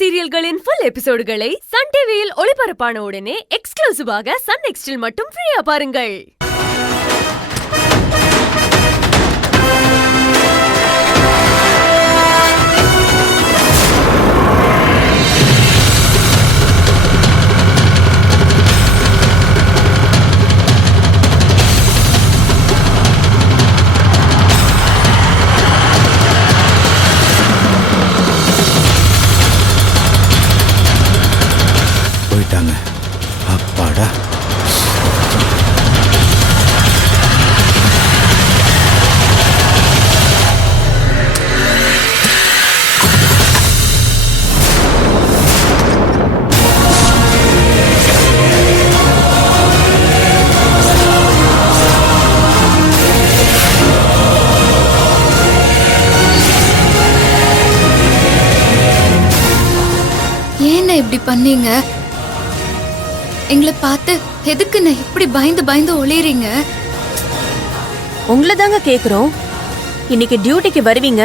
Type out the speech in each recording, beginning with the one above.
சீரியல்களின் full எபிசோடுகளை Sun டிவியில் ஒளிபரப்பான உடனே எக்ஸ்க்ளூசிவாக சன் நெக்ஸ்டில் மட்டும் ஃப்ரீயா பாருங்கள். போயிட்டாங்க. அப்பாடா. ஏன் இப்படி பண்ணீங்க? எங்களை பார்த்து எதுக்கு நான் இப்படி பயந்து பயந்து ஒளியறீங்க? உங்களை தாங்க கேக்குறோம். இன்னைக்கு டியூட்டிக்கு வருவீங்க,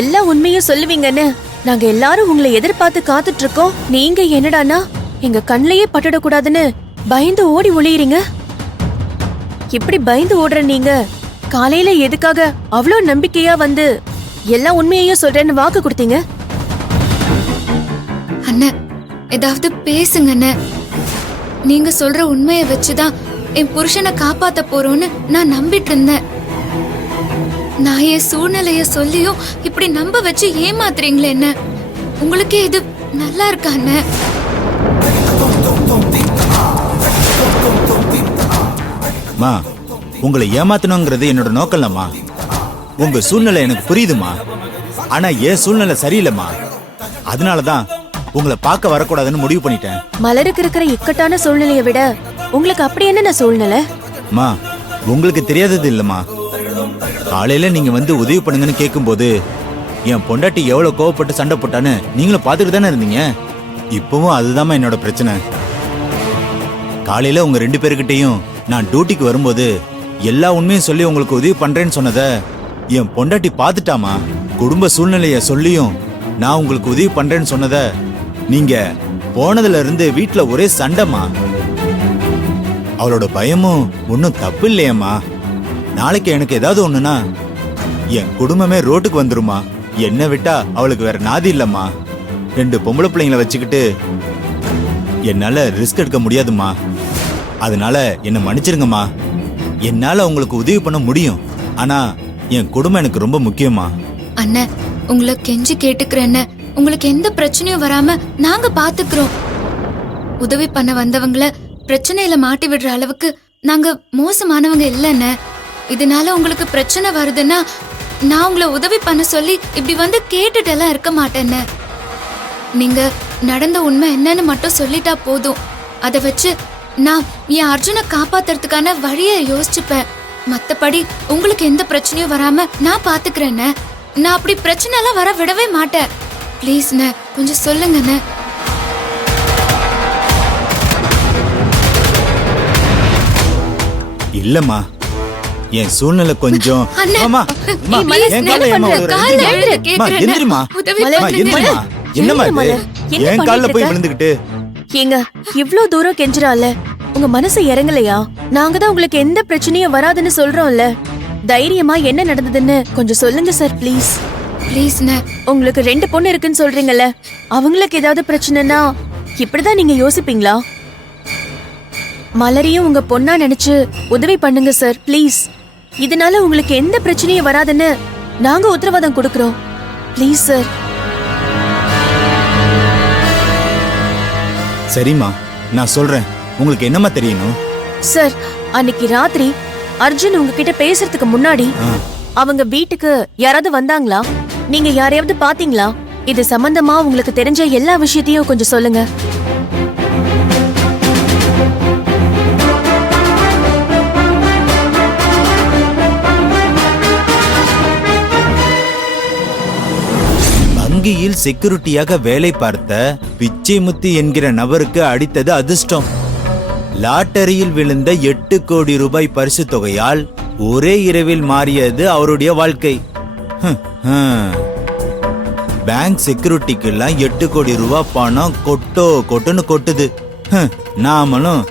எல்லா உண்மையும் சொல்லுவீங்கன்னு நாங்க எல்லாரும் உங்களை எதிர்பார்த்து காத்துட்டு இருக்கோம். நீங்க என்னடானா எங்க கண்ணிலேயே பட்டுடக்கூடாதுன்னு பயந்து ஓடி ஒளியறீங்க. இப்படி பயந்து ஓடுற நீங்க காலையில எதுக்காக அவ்வளோ நம்பிக்கையா வந்து எல்லா உண்மையையும் சொல்றேன்னு வாக்கு கொடுத்தீங்க? அண்ணன், ஏதாவது பேசுங்க அண்ணன். நீங்க சொல்ற உண்மையை வச்சுதான் என் புருஷனை காப்பாத்த போறோம்னு நான் நம்பிட்டு இருந்தேன். நான் என் சூழ்நிலைய சொல்லியும் இப்படி நம்ப வச்சு ஏமாத்துறீங்களே என்ன? உங்களுக்கே இது நல்லா இருக்கா அண்ணன்? மா, உங்களை ஏமாத்தணுங்கிறது என்னோட நோக்கம் இல்லம்மா. உங்க சூழ்நிலை எனக்கு புரியுதுமா. ஆனா என் சூழ்நிலை சரியில்லைம்மா. அதனாலதான் உங்களை பார்க்க வரக்கூடாதுன்னு முடிவு பண்ணிட்டேன். மலருக்கு இருக்கிற இக்கட்டான சூழ்நிலையை விட உங்களுக்கு அப்படி என்ன சூழ்நிலை? மா, உங்களுக்கு தெரியாதது இல்லம்மா. காலையில நீங்க வந்து உதவி பண்ணுங்கன்னு கேட்கும்போது என் பொண்டாட்டி எவ்வளவு கோவப்பட்டு சண்டை போட்டான்னு நீங்களும் பார்த்துட்டு தானே இருந்தீங்க. இப்பவும் அதுதான் என்னோட பிரச்சனை. காலையில உங்க 2 பேருக்கிட்டையும் நான் டியூட்டிக்கு வரும்போது எல்லா உண்மையும் சொல்லி உங்களுக்கு உதவி பண்றேன்னு சொன்னத என் பொண்டாட்டி பார்த்துட்டாமா. குடும்ப சூழ்நிலைய சொல்லியும் நான் உங்களுக்கு உதவி பண்றேன்னு சொன்னத நீங்க போனதுல இருந்து வீட்டுல ஒரே சண்டைமா. அவளோட பயமும் ஒன்னும் தப்பு இல்லையம்மா. நாளைக்கு எனக்கு ஏதாவது ஒண்ணுனா என் குடும்பமே ரோட்டுக்கு வந்துருமா. என்ன விட்டா அவளுக்கு வேற நாதி இல்லம்மா. 2 பொம்பளை பிள்ளைங்களை வச்சுக்கிட்டு என்னால ரிஸ்க் எடுக்க முடியாதுமா. அதனால என்ன மன்னிச்சிருங்கம்மா. என்னால உங்களுக்கு உதவி பண்ண முடியும், ஆனா என் குடும்பம் எனக்கு ரொம்ப முக்கியமா. அண்ணன், உங்களை கெஞ்சி கேட்டுக்கிறேன்னு. உங்களுக்கு எந்த பிரச்சனையும் வராம நாங்க பாத்துக்கிறோம். உதவி பண்ண வந்தவங்கள பிரச்சனையில மாட்டி விடுற அளவுக்கு நாங்க மோசமானவங்க இல்லன்னு. இதனால உங்களுக்கு பிரச்சனை வருதுன்னா நான் உங்களை உதவி பண்ண சொல்லி இப்படி வந்து கேட்டுட்டு எல்லாம் இருக்க மாட்டேன்னு. நீங்க நடந்த உண்மை என்னன்னு மட்டும் சொல்லிட்டா போதும். அதை வச்சு நான் என் அர்ஜுனை காப்பாத்துறதுக்கான வழியை யோசிச்சுப்பேன். மத்தபடி உங்களுக்கு எந்த பிரச்சனையும் வராம நான் பாத்துக்கிறேன்னு. நான் அப்படி பிரச்சனை எல்லாம் வர விடவே மாட்டேன். ப்ளீஸ்ண்ணே, கொஞ்சம் சொல்லுங்கண்ணே. இல்லம்மா, என் சூழ்நிலை கொஞ்சம் என்னம்மா என் கால்ல போய் விழுந்துகிட்டு ஏங்க இவ்ளோ தூரம் கெஞ்சுறால உங்க மனசு இறங்கலையா? நாங்க தான் உங்களுக்கு எந்த பிரச்சனையும் வராதுன்னு சொல்றோம்ல. தைரியமா என்ன நடந்ததுன்னு கொஞ்சம் சொல்லுங்க சார், ப்ளீஸ். ப்ளீஸ்ண்ணே. உங்களுக்கு 2 பொண்ணு இருக்குன்னு சொல்றீங்கல்ல, அவங்களுக்கு ஏதாவது பிரச்சனைனா இப்படிதான் நீங்க யோசிப்பீங்களா? மலரையும் உங்க பொண்ணா நினைச்சு உதவி பண்ணுங்க சார், ப்ளீஸ். இதனால உங்களுக்கு எந்த பிரச்சனையும் வராதுன்னு நாங்க உத்தரவாதம் கொடுக்கறோம். Please sir. சரிம்மா, நான் சொல்றேன். உங்களுக்கு என்னமா தெரியணும்? சார், அன்னைக்கு ராத்திரி அர்ஜுன் உங்ககிட்ட பேசுறதுக்கு முன்னாடி அவங்க வீட்டுக்கு யாராவது வந்தாங்களா? நீங்க யாரையாவது பாத்தீங்களா? இது சம்பந்தமா உங்களுக்கு தெரிஞ்ச எல்லா விஷயத்தையும் கொஞ்சம் சொல்லுங்க. வங்கியில் செக்யூரிட்டியாக வேலை பார்த்த பிச்சைமுத்தி என்கிற நபருக்கு அடித்தது அதிர்ஷ்டம். லாட்டரியில் விழுந்த 8 கோடி ரூபாய் பரிசு தொகையால் ஒரே இரவில் மாறியது அவருடைய வாழ்க்கை. பேங்க் செக்யூரிட்டிக்கு எல்லாம் 8 கோடி ரூபாய் பணம் கொட்டுன்னு கொட்டுது. நாமளும்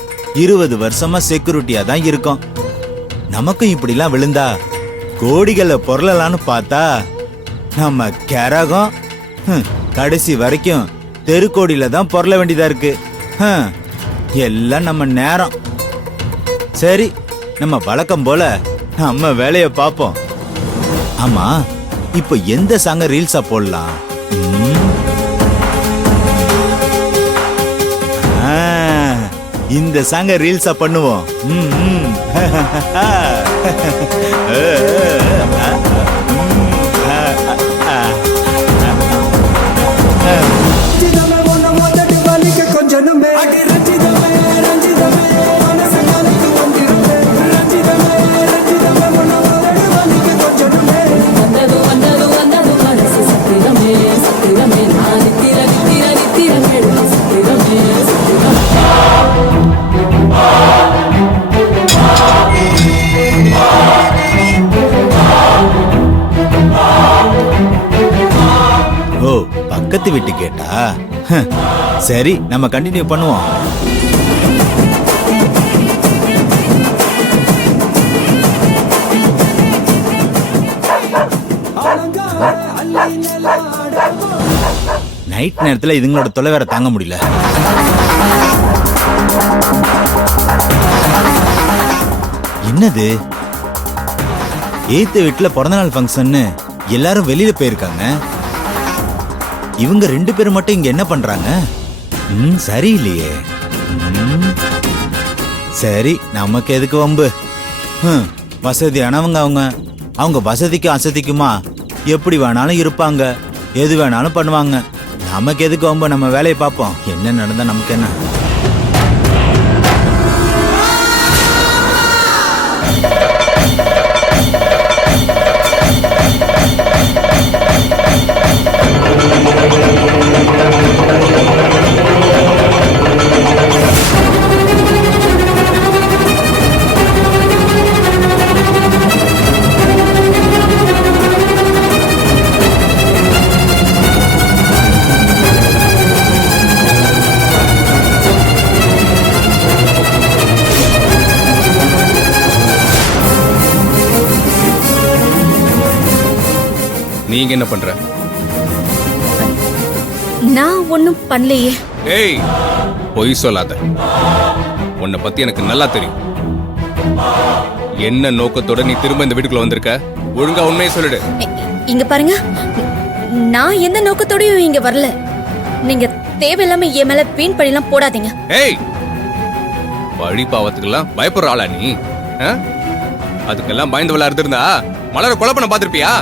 20 வருஷமா செக்யூரிட்டியா தான் இருக்கோம். நமக்கும் இப்படிலாம் விழுந்தா கோடிகளை பொருளலான்னு பார்த்தா நம்ம கரகம் கடைசி வரைக்கும் தெருக்கோடியில தான் பொருள வேண்டியதா இருக்கு. எல்லாம் நம்ம நேரம். சரி, நம்ம வழக்கம் போல நம்ம வேலைய பார்ப்போம். ஆமா, இப்போ எந்த சாங்க ரீல்ஸா போடலாம்? இந்த சாங்க ரீல்ஸா பண்ணுவோம். ஓ, பக்கத்து வீட்டு கேட்டா? சரி, நம்ம கண்டினியூ பண்ணுவோம். நைட் நேரத்துல இதுங்களோட தொலை வேற தாங்க முடியல. என்னது, 8th வீட்டுல பிறந்தநாள் ஃபங்க்ஷன்னு எல்லாரும் வெளியில போயிருக்காங்க. இவங்க 2 பேரும் மட்டும் இங்க என்ன பண்றாங்க? சரியில்லையே. சரி, நமக்கு எதுக்கு வம்பு? வசதியானவங்க அவங்க வசதிக்கு அசதிக்குமா எப்படி வேணாலும் இருப்பாங்க, எது வேணாலும் பண்ணுவாங்க. நமக்கு எதுக்கு வம்பு? நம்ம வேலையை பார்ப்போம். என்ன நடந்தா நமக்கு என்ன? நீங்க என்ன பண்ற? நான் ஒன்னும் பண்ணலையே. ஏய், பொய் சொல்லாத. உன்னை பத்தி எனக்கு நல்லா தெரியும். என்ன நோக்கத்தோட நீ திரும்ப இந்த வீட்டுக்குள்ள வந்திருக்க? ஒழுங்கா உண்மையை சொல்லிடு. இங்க பாருங்க, நான் எந்த நோக்கத்தோடயும் இங்க வரல. நீங்க தேவையில்லாம என் மேல வீண் பழிலாம் போடாதீங்க. ஏய், பழி பாவத்துக்கெல்லாம் பயப்படுற ஆளா நீ? அதுக்கெல்லாம் பயந்து விளையாடுறதா மலர கொலை பண்ண பாத்திருப்பியா?